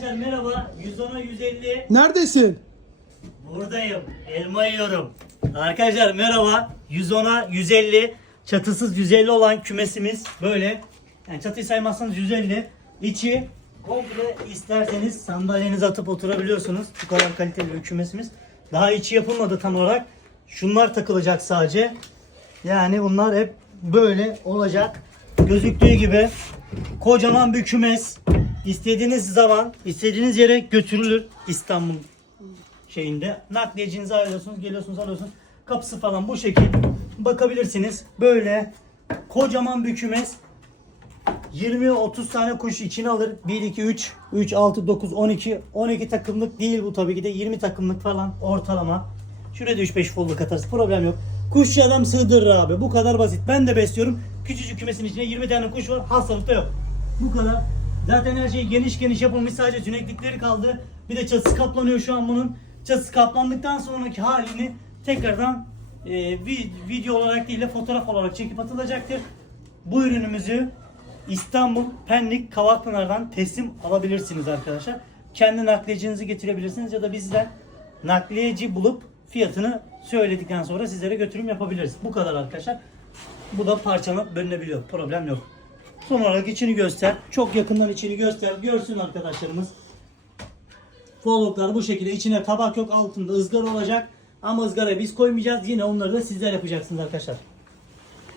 Arkadaşlar merhaba. 110'a 150. Neredesin? Buradayım. Elma yiyorum. Arkadaşlar merhaba. 110'a 150. Çatısız 150 olan kümesimiz böyle. Yani çatıyı saymazsanız 150. İçi komple isterseniz sandalyenizi atıp oturabiliyorsunuz. Bu kadar kaliteli bir kümesimiz. Daha içi yapılmadı tam olarak. Şunlar takılacak sadece. Yani bunlar hep böyle olacak. Gözüktüğü gibi kocaman bir kümes. İstediğiniz zaman istediğiniz yere götürülür İstanbul şeyinde. Nakliyecinizi ayırıyorsunuz, geliyorsunuz, alıyorsunuz. Kapısı falan bu şekil. Bakabilirsiniz. Böyle kocaman bir kümes. 20-30 tane kuş içine alır. 1, 2, 3, 3, 6, 9, 12. 12 takımlık değil bu tabii ki de. 20 takımlık falan ortalama. Şuraya da 3-5 folluk atarız. Problem yok. Kuşçu adam sığdırır abi. Bu kadar basit. Ben de besliyorum. Küçücük kümesin içine 20 tane kuş var. Hastalık da yok. Bu kadar. Zaten her şey geniş geniş yapılmış. Sadece tüneklikleri kaldı. Bir de çatısı kaplanıyor şu an bunun. Çatısı kaplandıktan sonraki halini tekrardan e, vi- video olarak değil de fotoğraf olarak çekip atılacaktır. Bu ürünümüzü İstanbul Pendik Kavakpınar'dan teslim alabilirsiniz arkadaşlar. Kendi nakliyecinizi getirebilirsiniz ya da bizden nakliyeci bulup fiyatını söyledikten sonra sizlere götürüm yapabiliriz. Bu kadar arkadaşlar. Bu da parçalanıp bölünebiliyor. Problem yok. Son olarak içini göster. Çok yakından içini göster. Görsün arkadaşlarımız. Folluklar bu şekilde. içine tabak yok altında ızgara olacak. Ama ızgarayı biz koymayacağız. Yine onları da sizler yapacaksınız arkadaşlar.